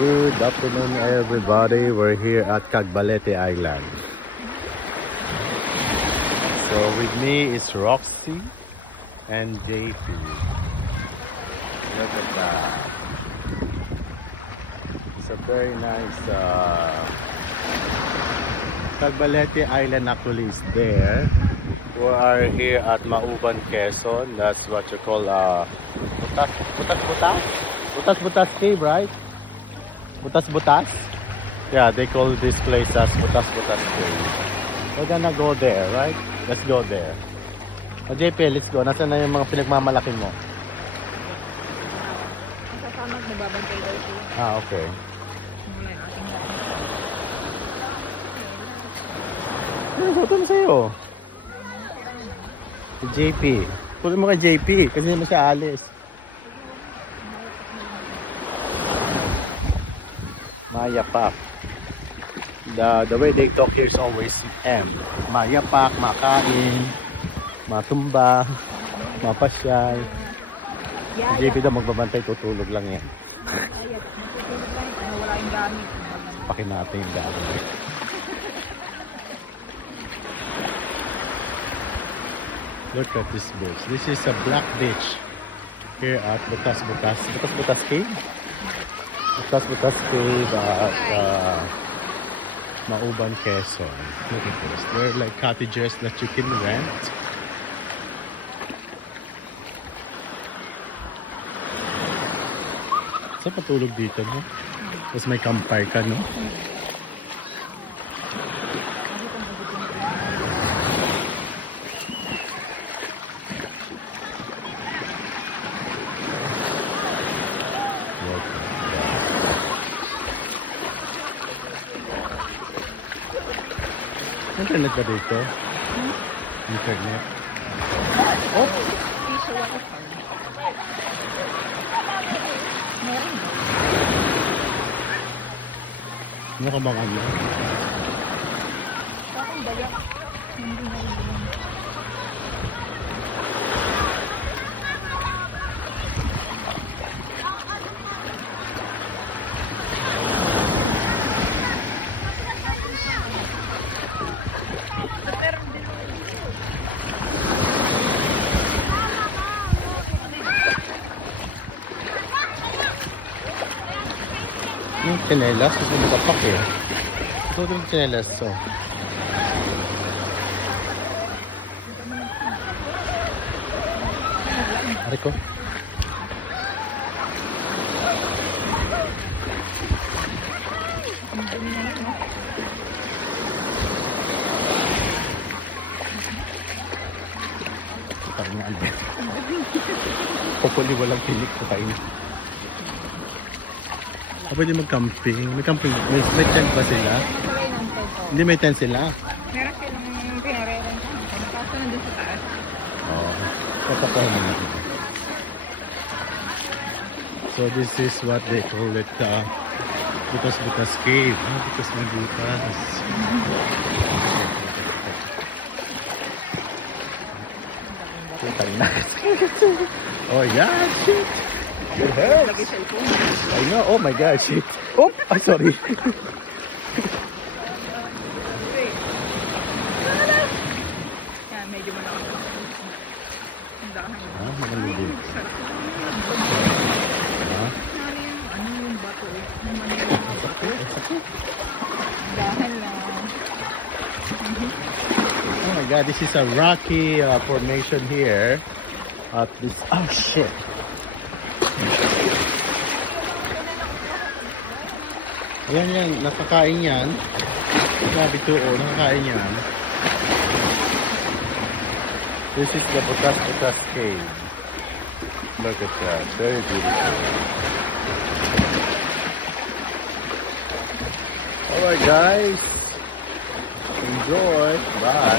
Good afternoon, everybody. We're here at Cagbalete Island. So with me is Roxy and JP. Look at that. It's a very nice Cagbalete Island actually is there. We are here at Mauban, Quezon. That's what you call Butas Cave, right? Butas? Yeah, they call this place as Butas Cave. We're gonna go there, right? Let's go there. O JP, let's go. Nasaan na yung mga pinagmamalaki mo? Kasama nagbabantay daw siya. Okay. Wala yung ating Ano gusto mo sa'yo? Si JP. Kunin mo kay JP kasi hindi mo siya alis. Mayapak. The way they talk here is always M. Mayapak, makain, matumba, mapasyal. Si JP daw magbabantay, tutulog lang yan. wala yung gamit. Pakin natin yung gamit. Look at this beach. This is a black beach here at Butas Cave. Butas Cave at Mauban, Quezon. Look at this. They're like cottages that you can rent. Saan patulog dito, no? Tapos may campfire ka, no? Internet ba dito? Internet? Oh! Piso ako pa. Meron ba? Ano ka bang ano? Sa akin baga. Hindi na rin. Yung tsinelas, kasi nakapak eh. Ito yung tsinelas to. Ari ko. Parang nga ano. Hopefully walang pilik ko tayo. Pwede mag-camping. May camping. May tent ba sila? Hindi may tent sila? Meron silang pinareren sa akin. Kaso nandun sa taas. Oo. Papapahin mo. So this is what they call it. Butas Cave. Butas na butas. Oh yeah, shit. Good health. Lagi cellphone. I know. Oh my God, shit. Oh, sorry. Yan, medyo malaki. Ang dahil. Magalili. Sarap. Ano yung bato eh. Dahil lang. Oh my God, this is a rocky formation here. At this. Oh shit. Ayan yan, nakakain yan. Sabi to, nakakain yan. This is the Butas Cave. Look at that, very beautiful. Alright guys, enjoy, bye.